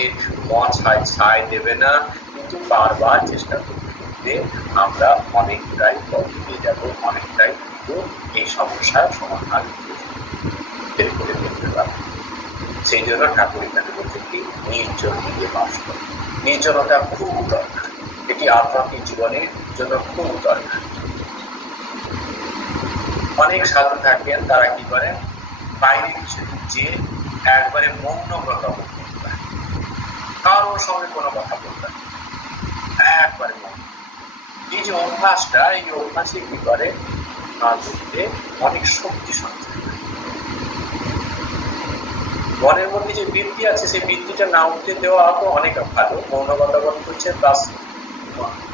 মন ছাই দেবে না, কিন্তু বারবার চেষ্টা করতে করতে আমরা অনেকটাই পথে যাব, অনেকটাই কিন্তু এই সমস্যার সমাধান বের করে ফেলতে পারবো। সেই জন্য ঠাকুর এখানে বলছেন কি, নির্জন দিকে বাস করে। নির্জনতা খুব দরকার, এটি আধ্যাত্মিক জীবনের জন্য খুব দরকার। অনেক সাধু থাকেন, তারা কি করেন, বাইরে কিছু যে একবারে মৌন ব্রত করতে পারে, কারোর সঙ্গে কোনো কথা বলতে একবারে মৌন। এই যে অভ্যাসটা, এই অভ্যাসে কি করে, অনেক শক্তি সঞ্চয় করে। মনের মধ্যে যে বৃত্তি আছে, সেই বৃত্তিটা না উঠতে দেওয়া তো অনেক ভালো। মৌনব্রত করছে, প্লাস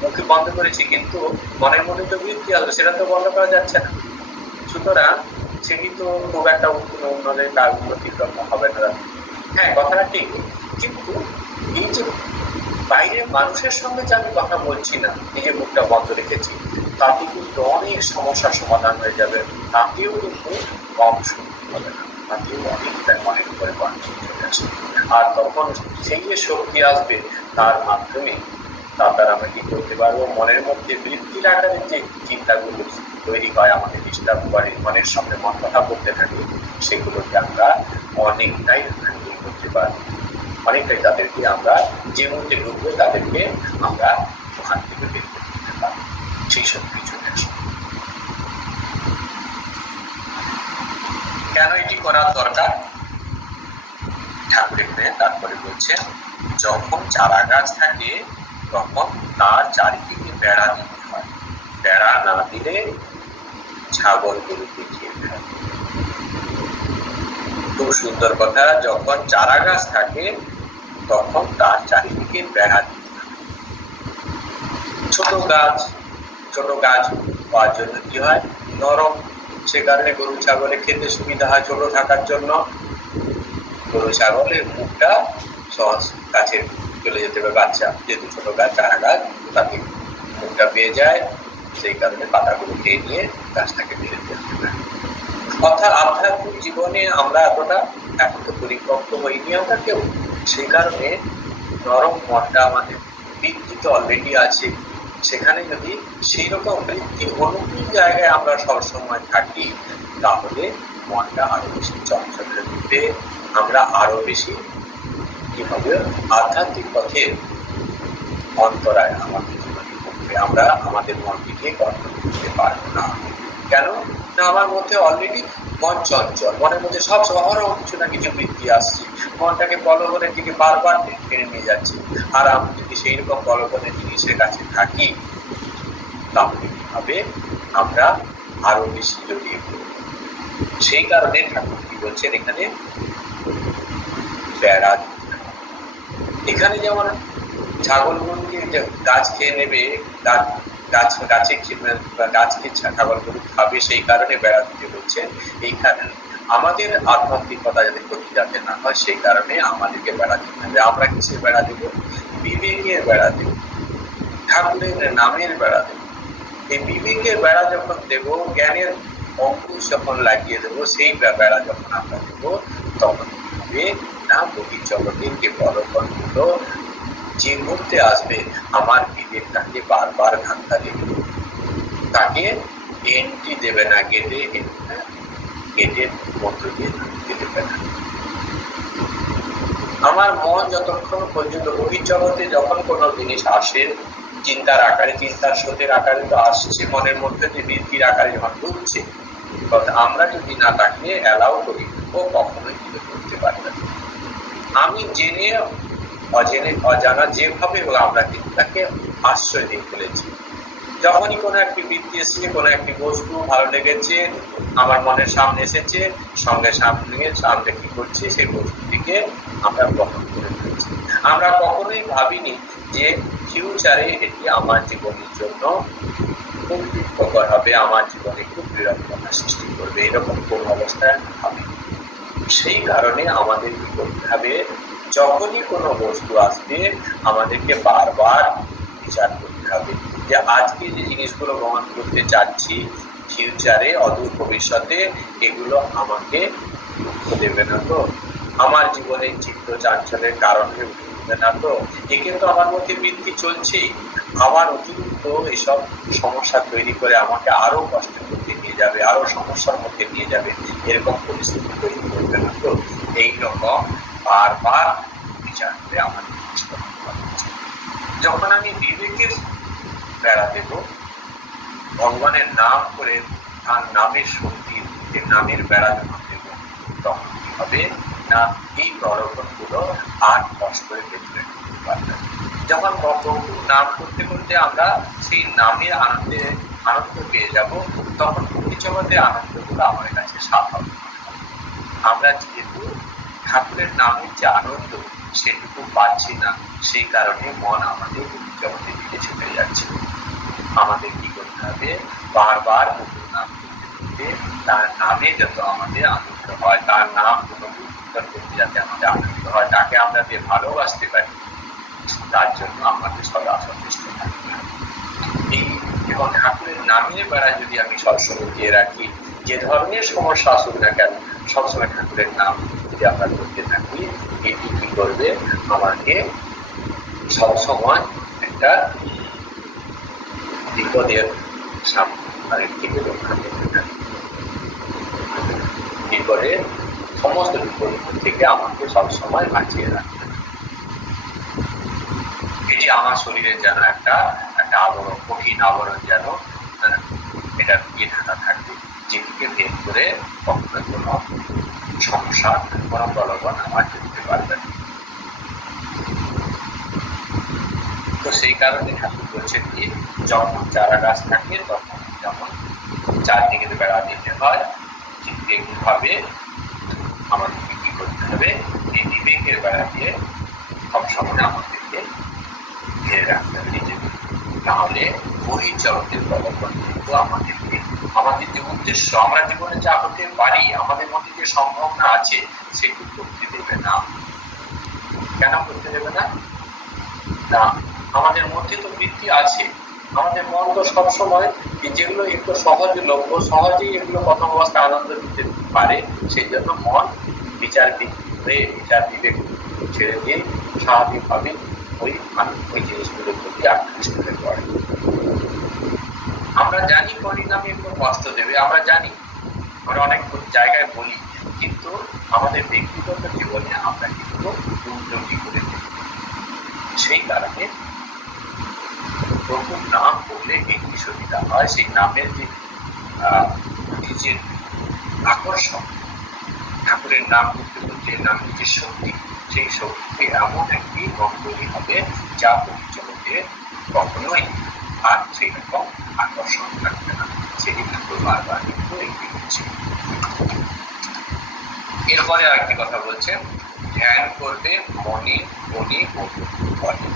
মুখে বন্ধ করেছি, কিন্তু মনের মধ্যে তো বৃত্তি আসবে, সেটা তো বন্ধ করা যাচ্ছে না। সুতরাং সেটি তো খুব একটা উন্নয়নের কাজগুলো ঠিকঠাক হবে না। হ্যাঁ, কথাটা ঠিক, কিন্তু এই যে বাইরে মানুষের সঙ্গে যে আমি কথা বলছি না, এই যে মুখটা বন্ধ রেখেছি, তাতে কিন্তু অনেক সমস্যার সমাধান হয়ে যাবে, তাতেও কিন্তু কম শক্তি হবে না, তাতেও অনেকটা মনের উপরে কন্ট্রোল চলে আসবে। আর তখন সেই যে শক্তি আসবে, তার মাধ্যমে তার দ্বারা আমরা কি করতে পারবো, মনের মধ্যে বৃত্তির আকারে যে চিন্তাগুলো তৈরি হয়, আমাদের ডিস্টার্ব করে, মনের সামনে মন কথা বলতে থাকে, সেগুলোকে আমরা অনেকটাই হ্যান্ডেল করতে পারবো। অনেকটাই তাদেরকে আমরা যে মুহূর্তে ঢুকবো, তাদেরকে আমরা ওখান থেকে বের করে দিতে পারবো, সেই সব কিছু আসবে। কেন এটি করার দরকার? ঠাকুর এখানে তারপরে বলছেন, যখন চারা গাছ থাকে তখন তার চারিদিকে বেড়া দিতে হয়, বেড়া না দিলে ছাগল গরুকে খেয়ে ফেলে। খুব সুন্দর কথা, যখন চারা গাছ থাকে তখন তার চারিদিকে বেড়া দিতে হয়। ছোট গাছ হওয়ার জন্য কি হয়, নরম, সে কারণে গরু ছাগলে খেতে সুবিধা হয়। ছোট থাকার জন্য গরু ছাগলের মুখটা সহজ গাছের চলে যেতে হবে, বাচ্চা যেহেতু ছোট গাছ, চারা গাছ, তাকে মুখটা পেয়ে যায়, সেই কারণে পাতাগুলো খেয়ে নিয়ে গাছটাকে ফেলে ফেলতে পারে। অর্থাৎ আধ্যাত্মিক জীবনে আমরা এতটা এখন তো পরিপক্ক হইনি আমরা কেউ, সেই কারণে নরম মনটা আমাদের বৃত্তি তো অলরেডি আছে, সেখানে যদি সেই রকম বৃত্তি অনুকূল জায়গায় আমরা সবসময় থাকি, তাহলে মনটা আরো বেশি চঞ্চল হয়ে উঠবে, আমরা আরো বেশি কি হবে, আধ্যাত্মিক পথের অন্তরায় আমাদের জীবনে ঘটবে। আমরা আমাদের মনটিকে কন্ট্রোল করতে পারবো না। কেন না, আমার মধ্যে অলরেডি মন চঞ্চল, মনের মধ্যে সব অহরহ কিছু না কিছু বৃত্তি আসছে, মনটাকে প্রলোভনের দিকে বারবার টেনে নিয়ে যাচ্ছে। আর আমি যদি সেই রকম প্রলোভনের জিনিসের কাছে থাকি, তাহলে কি হবে, আমরা আরো বেশি জড়িয়ে পড়ব। সেই কারণে ঠাকুর কি বলছেন এখানে, বেড়া। এখানে যেমন ছাগল গরুকে গাছ খেয়ে নেবে, গাছকে ছাগল গরু খাবে, সেই কারণে বেড়া দিতে বলছে। এইখানে আমাদের আধ্যাত্মিকতা যাতে ক্ষতি যাতে না হয়, সেই কারণে আমাদেরকে বেড়া দিতে হবে। আমরা কিসের বেড়া দেব? বিবেকের বেড়া দেব, ঠাকুরের নামের বেড়া দেব। এই বিবেকের বেড়া যখন দেব, জ্ঞানের অঙ্কুশ যখন লাগিয়ে দেবো, সেই বেড়া যখন আমরা দেব, তখন কি হবে না, বহির জগতের যে প্রলোভন গুলো যে মুহূর্তে আসবে, আমার বিবেকটাকে বারবার ধাক্কা দেবে, তাকে এন্ট্রি দেবে না, গেটের মধ্য দিয়ে দেবে না। আমার মন যতক্ষণ পর্যন্ত বহির জগতে যখন কোনো জিনিস আসে, চিন্তার আকারে, চিন্তার স্রোতের আকারে তো আসছে, মনের মধ্যে যে বৃত্তির আকারে যখন ঢুকছে, আমরা যদি না তাকে অ্যালাউ করি, ও কখনোই তুলে ধরতে পারবে না। আমি জেনে অজেনে অজানা যেভাবে আমরা কিন্তু তাকে আশ্রয় দিয়ে ফেলেছি। যখনই কোনো একটি বৃত্তি এসেছে, কোনো একটি বস্তু ভালো লেগেছে, আমার মনের সামনে এসেছে, সঙ্গে সামনে কি করছি, সেই বস্তুটিকে আমরা গ্রহণ করে ফেলছি। আমরা কখনোই ভাবিনি যে ফিউচারে এটি আমার জীবনের জন্য খুব বিপদকর হবে, আমার জীবনে খুব বিড়ম্বনা সৃষ্টি করবে, এরকম কোন অবস্থায় ভাবিনি। সেই কারণে আমাদের কি করতে হবে, যখনই কোনো বস্তু আসবে আমাদেরকে বারবার বিচার করতে হবে যে আজকে যে জিনিসগুলো গ্রহণ করতে চাচ্ছি, ফিউচারে অদূর ভবিষ্যতে এগুলো আমাকে দুঃখ দেবে না তো, আমার জীবনে চিত্ত চাঞ্চল্যের কারণ হয়ে উঠবে না তো, এ কিন্তু আমার মধ্যে বৃদ্ধি চলছেই, আমার অতিরিক্ত এসব সমস্যা তৈরি করে আমাকে আরো কষ্টের মধ্যে নিয়ে যাবে, আরো সমস্যার মধ্যে নিয়ে যাবে, এরকম পরিস্থিতি তৈরি করবে না তো। এইরকম বারবার বিচার করে আমাদের যখন আমি বিবেকের বেড়া দেব, ভগবানের নাম করে তার নামের শক্তি, নামের বেড়া যখন দেব, তখন কি হবে না, এই প্রলোভন গুলো আর কষ্ট করে ভেতরে ঢুকতে পারবে। যখন প্রভুর নাম করতে করতে আমরা সেই নামের আনন্দ পেয়ে যাব, তখন জগতের আনন্দ গুলো আমার কাছে স্বাভাবিক। আমরা যেহেতু ঠাকুরের নামের যে আনন্দ সেটুকু পাচ্ছি না, সেই কারণে মন আমাদের জগতের দিকে ছুটে যাচ্ছে। আমাদের কি করতে হবে, বারবার প্রভুর নাম করতে করতে তার নামে যত আমাদের আনন্দ হয়, তার নাম পুনরুত্থান করতে যাতে আমাদের আনন্দ হয়, তাকে আমরা যে ভালোবাসতে পারি, তার জন্য আমাদের সদা সচেষ্ট থাকতে হবে। এই এবং ঠাকুরের নামের বেড়া যদি আমি সবসময় দিয়ে রাখি, যে ধরনের সমস্যা আসুক না কেন, সবসময় ঠাকুরের নাম যদি আমরা করতে থাকি, এটি কি করবে, আমাকে সবসময় একটা বিপদের সামনে থেকে রক্ষা করতে থাকে। বিপদের সমস্ত বিপদ থেকে আমাকে সবসময় বাঁচিয়ে রাখতে হবে। এটি আমার শরীরের যেন একটা আবরণ, কঠিন আবরণ, যেন এটা দিয়ে ঢাকা থাকবে, যেটিকে ভেদ করে কখনো কোনো সমস্যা, কোনো প্রলোভন আমার যেতে পারবে না। তো সেই কারণে ঠাকুর বলছেন যে যখন চারা গাছ থাকে তখন যেমন চারদিকে বেড়া দিতে হয়, ঠিক তেমনি ভাবে আমাদেরকে কি করতে হবে, এই বিবেকের বেড়া দিয়ে সবসময় আমাদেরকে ঘিরে রাখতে হবে নিজেকে। তাহলে বহির্জগতের প্রলোভন কিন্তু আমাদের যে উদ্দেশ্য, আমরা জীবনে যা হতে পারি, আমাদের মধ্যে যে সম্ভাবনা আছে, সেটি করতে দেবে না। কেন করতে দেবে না? আমাদের মধ্যে তো বৃত্তি আছে, আমাদের মন তো সবসময় যেগুলো একটু সহজলভ্য, সহজেই এগুলো প্রথম অবস্থায় আনন্দ দিতে পারে, সেই জন্য মন বিচার বিবেক ছেড়ে দিয়ে স্বাভাবিকভাবে ওই জিনিসগুলোর প্রতি আকৃষ্ট হয়ে পড়ে। আমরা জানি পরিণামে একটু কষ্ট দেবে, আমরা জানি, আমরা অনেক জায়গায় বলি, কিন্তু আমাদের ব্যক্তিগত জীবনে আমরা কিন্তু উন্নতি করে দেব। সেই কারণে প্রভুর নাম করলে একটি সুবিধা হয়, সেই নামের যে নিজের আকর্ষণ, ঠাকুরের নাম করতে করতে নামের যে শক্তি, সেই শক্তি এমন একটি তৈরি হবে যা জগতে কখনোই আর সেই রকম আকর্ষণ থাকবে না। সেটি ঠাকুর বারবার কিন্তু একটি হচ্ছে। এরপরে আরেকটি কথা বলছেন, ধ্যান করবে মনে মনে বলে,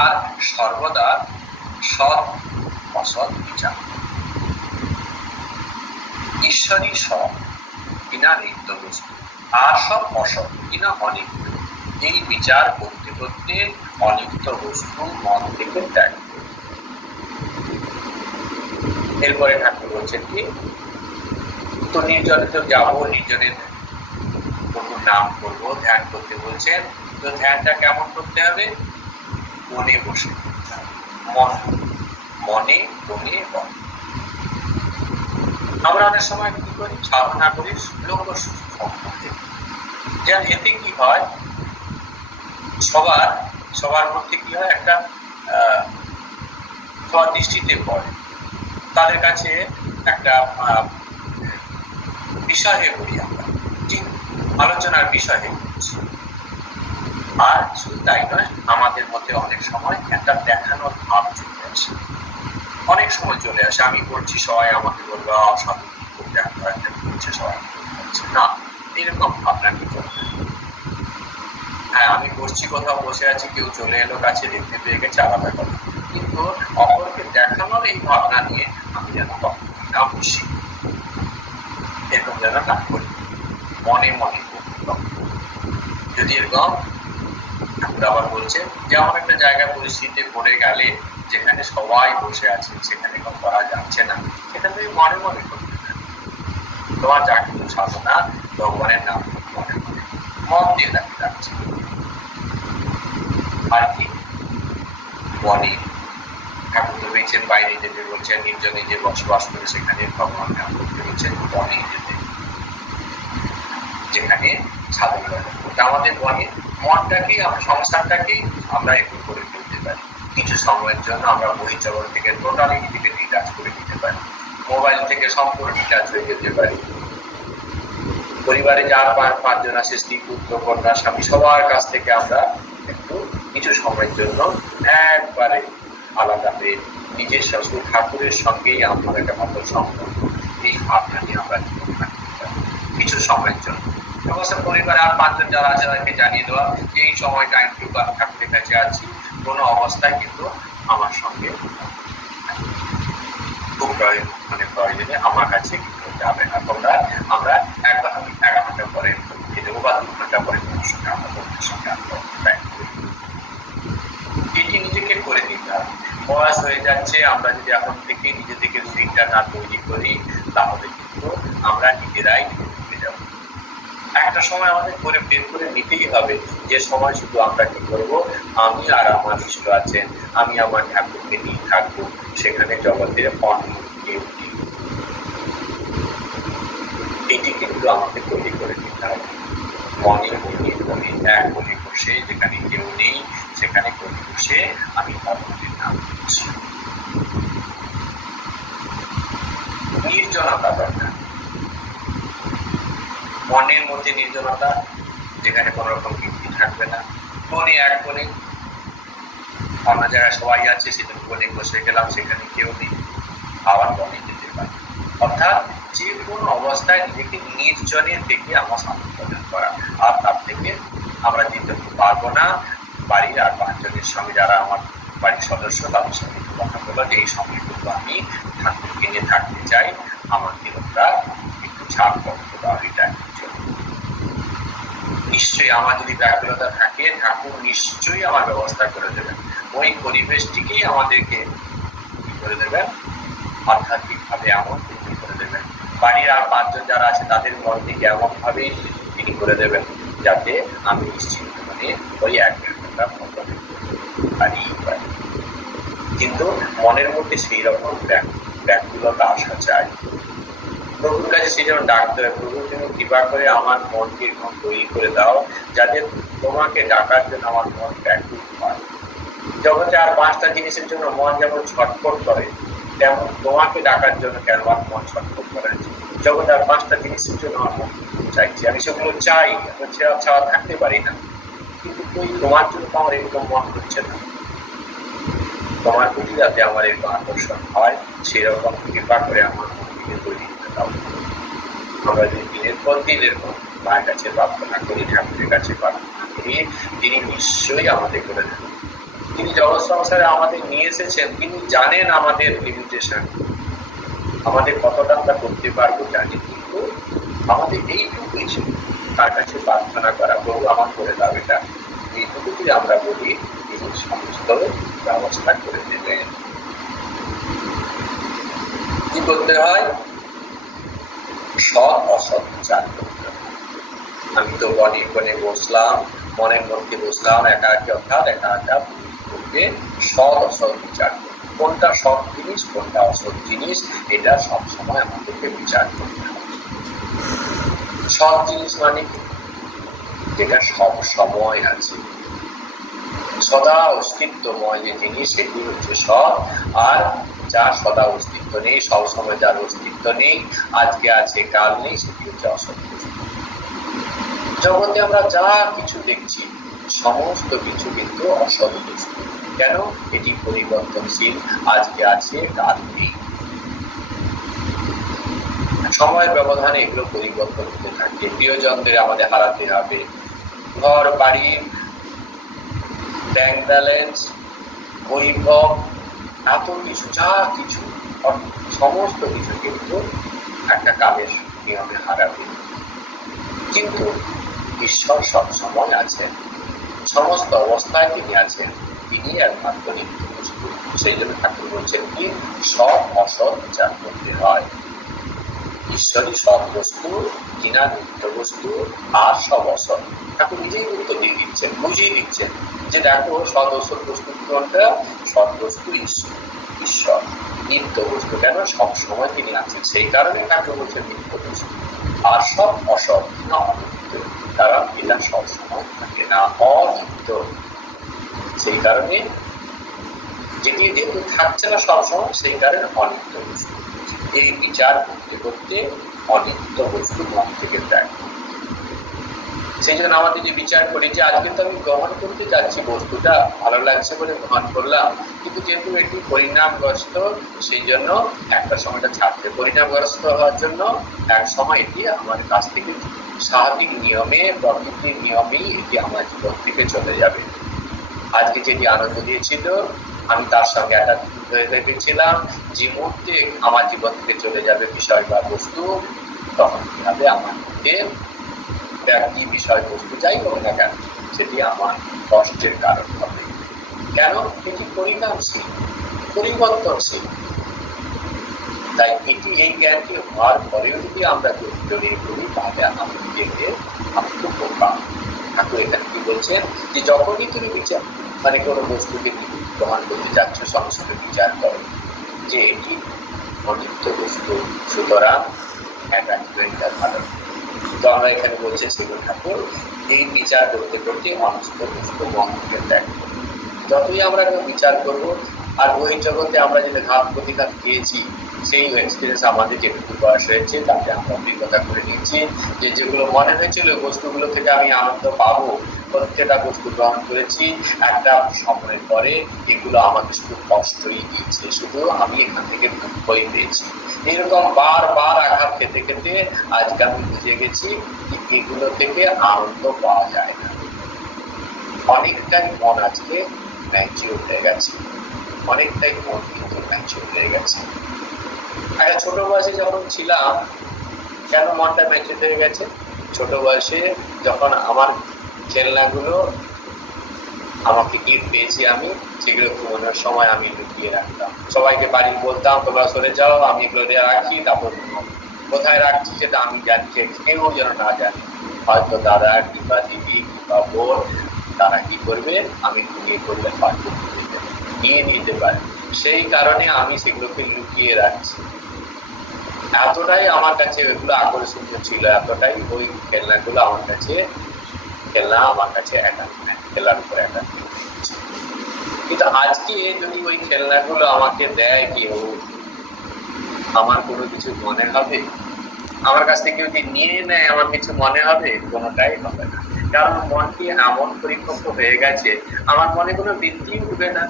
আর সর্বদা সৎ অসৎ বিচার। ঈশ্বরই সৎ কিনা নিত্য বস্তু, আর সব অসৎ কিনা অনিত্য, এই বিচার করতে করতে অনিত্য বস্তু মন থেকে ত্যাগ করবে। এরপরে ঠাকুর বলছেন কি, তো নির্জনে তো যাবো, নির্জনের প্রভুর নাম করবো, ধ্যান করতে বলছেন। তো ধ্যানটা কেমন করতে হবে? মনে বসে, মনে মনে বল। আমরা অনেক সময় কি করি, সাধনা করি লোক সম্বন্ধে, যেন এতে কি হয়, সবার মধ্যে কি হয়, একটা সবার দৃষ্টিতে পড়ে, তাদের কাছে একটা বিষয় হয়ে পড়ি আমরা, যে আলোচনার বিষয় হয়ে উঠছে। আর শুধু তাই নয়, আমাদের মধ্যে অনেক সময় একটা দেখানোর ভাব চলে আসে, অনেক সময় চলে আসে। আমি করছি, সবাই আমাকে বলবে অসাধু করছে, সবাই না, এরকম ভাবনা কি করবে? হ্যাঁ, আমি করছি, কোথাও বসে আছি, কেউ চলে এলো কাছে, দেখতে পেয়ে গেছে, আলাদা কথা। কিন্তু অপরকে দেখানোর এই ভাবনা নিয়ে আমি যেন না বসি, এরকম যেন না করি, মনে মনে যদি এরকম। আবার বলছে যে আমার একটা জায়গা পরিস্থিতিতে পড়ে গেলে যেখানে সবাই বসে আছে, সেখানে করা যাচ্ছে না, সেটা তুমি মনে মনে করতে পারো। তোমার যা কিছু সাধনা ভগবানের নাম মনে মনে মন দিয়ে দেখে যাচ্ছে। আর কি বনে ঠাকুর রয়েছেন, বাইরে যেতে বলছেন, নির্জনে যে বসবাস করে সেখানে ভগবান ঠাকুর রয়েছেন, বনে যেতে, যেখানে সাধনা করতে। আমাদের বনে মনটাকেই, আমরা সংসারটাকেই আমরা একটু করে ফেলতে পারি। কিছু সময়ের জন্য আমরা বহির্জগৎ থেকে টোটালি নিজেকে ডিটাচ করে দিতে পারি, মোবাইল থেকে সম্পূর্ণ ডিটাচ হয়ে যেতে পারি। পরিবারে যার পাঁচজন আছে, স্ত্রী, পুত্র, কন্যা, স্বামী, সবার কাছ থেকে আমরা একটু কিছু সময়ের জন্য একবারে আলাদা হয়ে নিজের শ্বশুর ঠাকুরের সঙ্গেই আমার একটা মতো সম্পর্ক, এই ভাবনা নিয়ে আমরা কিছু সময়ের জন্য অবস্থা পরিবারে আর পাঁচজন যারা আছে তাদেরকে জানিয়ে দেওয়া যে এই সময়টা একটু ঠাকুরের কাছে আছি, কোনো অবস্থায় কিন্তু আমার সঙ্গে খুব প্রয়োজনে আমার কাছে কিন্তু যাবে না, তোমরা আমরা 1 ঘন্টা পরে দেবো বা 2 ঘন্টা পরে তোমার সঙ্গে আমরা তোমাদের সঙ্গে এটি নিজেকে করে নিতে হবে। বয়স হয়ে যাচ্ছে, আমরা যদি এখন থেকে নিজে থেকে রুটিনটা না তৈরি করি তাহলে কিন্তু আমরা নিজেরাই ভুলে যাব। একটা সময় আমাদের করে বের করে নিতেই হবে, যে সময় শুধু আমরা কি করবো, আমি আর আমার ইষ্ট আছেন, আমি আমার ঠাকুরকে নিয়ে থাকবো, সেখানে জগতের অন্য কেউ নেই। এটি কিন্তু আমাকে তৈরি করে নিতে হবে। মনে মনে মনে এক মনে বসে, যেখানে কেউ নেই সেখানে করে বসে আমি ভগবানের নাম করছি। নির্জনতা দরকার, মনের মধ্যে নির্জনতা, যেখানে কোন রকম কীর্তি থাকবে না। কোনে এক কোণে, অন্য জায়গায় সবাই আছে, সেখানে কোণে বসে গেলাম, সেখানে কেউ নেই, আবার কোণে যেতে পারি। অর্থাৎ যে কোনো অবস্থায় নিজেকে নির্জনের থেকে আমার সম্বোধন করা। আর তার থেকে আমরা যেতে পারবো না, বাড়ির আর 5 জনের সঙ্গে যারা আমার বাড়ির সদস্য, তাদের সঙ্গে কথা বলা যে এই সঙ্গে কিন্তু আমি ঠাকুরকে নিয়ে থাকতে চাই, আমাকে ওরা একটু ছাড় করতে দেওয়া, এটা নিশ্চয়ই আমার যদি ব্যাকুলতা থাকে, ঠাকুর নিশ্চয়ই আমার ব্যবস্থা করে দেবেন। ওই পরিবেশটিকেই আমাদেরকে কি করে দেবেন, আধ্যাত্মিক ভাবে এমন তৈরি করে দেবেন। বাড়ির আর 5 জন যারা আছে তাদের মনটিকে এমন ভাবেই তিনি করে দেবেন যাতে আমি নিশ্চিন্ত মানে ওই 1-1.5 ঘন্টা পারি। কিন্তু মনের মধ্যে সেই রকম ব্যাকুলতা আসা চাই। প্রভুর কাছে সেই জন্য ডাকতে হবে, প্রভু তুমি কৃপা করে আমার মনকে এরকম তৈরি করে দাও যাতে তোমাকে ডাকার জন্য আমার মন ব্যাকুল হয়। জগতে আর 5টা জিনিসের জন্য মন যেমন ছটফট করে, তেমন তোমাকে ডাকার জন্য কেন আমার মন ছটফট করে? জগতে আর 5টা জিনিসের জন্য আমার মন চাইছি, আমি সেগুলো চাই, ছাড়া থাকতে পারি না। কিন্তু তোমার জন্য তো আমার এরকম মন হচ্ছে না। তোমার প্রতি যাতে আমার এরকম আকর্ষণ হয়, সেরকম কৃপা করে আমার মনকে তৈরি করে দাও। আমরা যদি দিনের পর দিন এরকম মায়ের কাছে প্রার্থনা করি, ঠাকুরের কাছে প্রার্থনা করি, তিনি নিশ্চয়ই আমাদের করে দেন। তিনি জগৎ সংসারে আমাদের নিয়ে এসেছেন, তিনি জানেন আমাদের লিমিটেশন, আমাদের কতটা আমরা করতে পারবো জানি, কিন্তু আমাদের এইটুকুই ছিল তার কাছে প্রার্থনা করা, প্রভু আমার করে দাও এটা, এইটুকু যদি আমরা বলি তিনি সমস্ত ব্যবস্থা করে দেবেন। কি করতে হয়? সৎ অসৎ বিচার করতে হয়। আমি তো বনে বনে বসলাম, মনের মধ্যে বসলাম একাকী, অর্থাৎ একা করতে সৎ অসৎ বিচার, কোনটা সৎ জিনিস কোনটা অসৎ জিনিস, এটা সবসময় আমাদেরকে বিচার করতে হবে। সৎ জিনিস মানে যেটা সব সময় আছে, সদা অস্তিত্বময় যে জিনিস, সেটি হচ্ছে সৎ। আর যার সদা অস্তিত্ব নেই, সবসময় যার অস্তিত্ব নেই, আজকে আছে কাল নেই, সেটি হচ্ছে অসৎ। জগতে আমরা যা কিছু দেখছি সমস্ত কিছু কিন্তু অসৎ বস্তু। কেন? এটি পরিবর্তনশীল, আজকে আছে কাল নেই। সময়ের ব্যবধানে এগুলো পরিবর্তন হতে থাকে। প্রিয়জনদের আমাদের হারাতে হবে, ঘর বাড়ি, ব্যাংক ব্যালেন্স, বৈভব, এত কিছু যা কিছু সমস্ত কিছু কিন্তু একটা কালের নিয়মে হারাবে। কিন্তু ঈশ্বর সবসময় আছেন, সমস্ত অবস্থায় তিনি আছেন, তিনি একমাত্র নিত্য বস্তু। সেই জন্য ঠাকুর বলছেন কি, সব অসৎ বিচার করতে হয়। ঈশ্বরই সব বস্তু, কিনা নিত্য বস্তু, আর সব অসৎ। ঠাকুর নিজেই উত্তর দিয়ে দিচ্ছেন, বুঝিয়ে দিচ্ছেন যে দেখো সৎ অসৎ বস্তু কোনটা? সৎ বস্তু ঈশ্বর, নিত্য বস্তু কেন? সব সময় তিনি আছেন, সেই কারণে ঠাকুর বলছেন নিত্য বস্তু। আর সব অসৎ, না অনিত্য, কারণ এটা সব সময় থাকে না, অনিত্য। সেই কারণে যেহেতু থাকছে না সবসময়, সেই কারণে অনিত্য বস্তু। এই বিচার করতে করতে অনিত্য বস্তু মন থেকে ত্যাগ। সেই জন্য আমাদের যে বিচার করি যে আজকে তো আমি গ্রহণ করতে যাচ্ছি, বস্তুটা ভালো লাগছে বলে গ্রহণ করলাম, কিন্তু যেহেতু এটি পরিণামগ্রস্ত, সেই জন্য একটা সময়টা ছাড়তে, পরিণামগ্রস্ত হওয়ার জন্য এক সময় এটি আমার কাছ থেকে স্বাভাবিক নিয়মে, প্রকৃতির নিয়মেই এটি আমার জীবন থেকে চলে যাবে। আজকে যেটি আনন্দ দিয়েছিল, আমি তার সঙ্গে অ্যাটাচমেন্ট হয়ে ভেবেছিলাম, যে মুহূর্তে আমার জীবন থেকে চলে যাবে বিষয় বা বস্তু, তখন কি হবে? আমার মধ্যে ব্যক্তি, বিষয়, বস্তু যাই হোক না কেন, সেটি আমার কষ্টের কারণ হবে। কেন? এটি পরিণামশীল, পরিবর্তনশীল। তাই এটি, এই জ্ঞানটি হওয়ার পরেও যদি আমরা জড়িয়ে পড়ি, তাহলে আমাদেরকে আত্মপ্রকাশ। ঠাকুর এখানে কি বলছেন, যে যখনই তুমি বিচার মানে কোনো বস্তুকে গ্রহণ করতে যাচ্ছ, সংসারে বিচার করো যে এটি অনিত্য বস্তু, সুতরাং অ্যাটাচমেন্টটা ভালো। তো আমরা এখানে বলছি সেগুলো ঠাকুর এই বিচার করতে করতে অনিত্য বস্তু মন থেকে ত্যাগ। যতই আমরা বিচার করব, আর ওই জগতে আমরা যেটা ঘাত প্রতিঘাত পেয়েছি, সেই এক্সপিরিয়েন্স আমাদের যেটুকু বয়স হয়েছে তাতে আমরা অভিজ্ঞতা করে নিয়েছি, যে যেগুলো মনে হয়েছিল বস্তুগুলো থেকে আমি আনন্দ পাবো, প্রত্যেকটা বস্তু গ্রহণ করেছি, একটা সময়ের পরে এগুলো আমাকে শুধু কষ্টই দিয়েছে, শুধু আমি এখান থেকে দুঃখই পেয়েছি। এরকম বারবার আঘাত খেতে খেতে আজকে আমি বুঝে গেছি যে এগুলো থেকে আনন্দ পাওয়া যায় না। অনেকটাই মন আজকে ম্যাচিউর হয়ে গেছে, অনেকটাই মন কিন্তু ম্যাচিউর হয়ে গেছে। একটা ছোট বয়সে যখন ছিলাম, কেন মনটা ম্যাচিউর হয়ে গেছে? ছোট বয়সে যখন আমার খেলনাগুলো আমাকে গিফট পেয়েছি, আমি সেগুলো ঘুমানোর সময় আমি লুকিয়ে রাখতাম, সবাইকে বাড়ি বলতাম তোমরা সরে যাও, আমি এগুলো রাখি, তারপর কোথায় রাখছি সেটা আমি জানি, কেউ যেন না জানে। হয়তো দাদা কিংবা দিদি কিংবা বোন, তারা কি করবে, আমি ঘুমিয়ে করলে পারবো নিয়ে নিতে পারে, সেই কারণে আমি সেগুলোকে লুকিয়ে রাখছি। এতটাই আমার কাছে ওইগুলো আকর্ষণীয় ছিল, এতটাই ওই খেলনাগুলো আমার কাছে, খেলনা আমার কাছে খেলার উপর অ্যাটাচমেন্ট। কিন্তু আজকে যদি ওই খেলনাগুলো আমাকে দেয় কেউ, আমার কোনো কিছু মনে হবে? আমার কাছ থেকে যদি নিয়ে নেয় আমার কিছু মনে হবে? কোনোটাই হবে না, কারণ মনটি এমন পরিপক্ক হয়ে গেছে, আমার মনে কোনো বৃত্তি উঠবে না।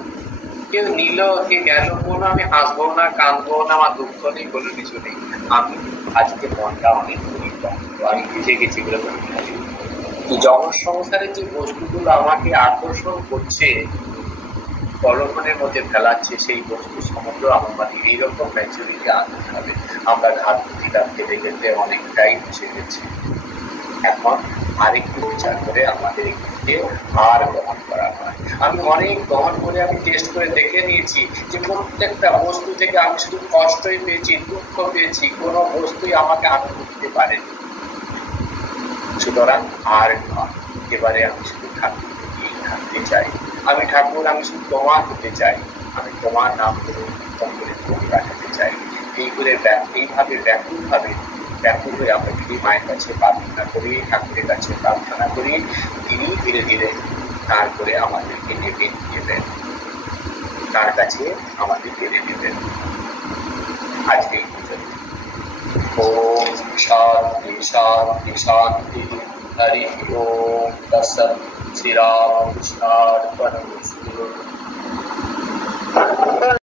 কেউ নিল, কে গেল, কোনো আমি হাসবো না, কাঁদবো না, আমার দুঃখ নেই, কোনো কিছু নেই। আমি আজকে মনটা অনেক পরিপক্ক, আমি বুঝে গেছি এগুলো জগৎ সংসারের যে বস্তুগুলো আমাকে আকর্ষণ করছে, প্রলোভনের মধ্যে ফেলাচ্ছে, সেই বস্তু সমগ্র আমাদের এইরকম ম্যাচুরিটি আনতে হবে। আমরা ঘাত প্রতিঘাত খেতে খেতে অনেকটাই বুঝে গেছি, এখন আরেকটু বিচার করে আমাদের এগুলোকে আর গ্রহণ করা হয়। আমি অনেক গ্রহণ করে আমি টেস্ট করে দেখে নিয়েছি যে প্রত্যেকটা বস্তু থেকে আমি শুধু কষ্টই পেয়েছি, দুঃখ পেয়েছি, কোনো বস্তুই আমাকে আনন্দ দিতে পারেনি। সুতরাং আর এবারে আমি শুধু ঠাকুর থাকতে চাই, আমি ঠাকুর, আমি শুধু তোমার হতে চাই, আমি তোমার নাম করে উত্তম করে তুমি রাখাতে চাই। এইভাবে ব্যাকুল হয়ে আমরা যদি মায়ের কাছে প্রার্থনা করি, ঠাকুরের কাছে প্রার্থনা করি, তিনি ধীরে ধীরে তার করে আমাদেরকে ডেকে নিয়ে দেন, তার কাছে আমাদের কেড়ে নেবেন। আজকে এই পর্যন্ত। ওম শান্তি শান্তি শান্তি। हरि ओम तत्सत्। श्री राम कृष्णार्पणमस्तु।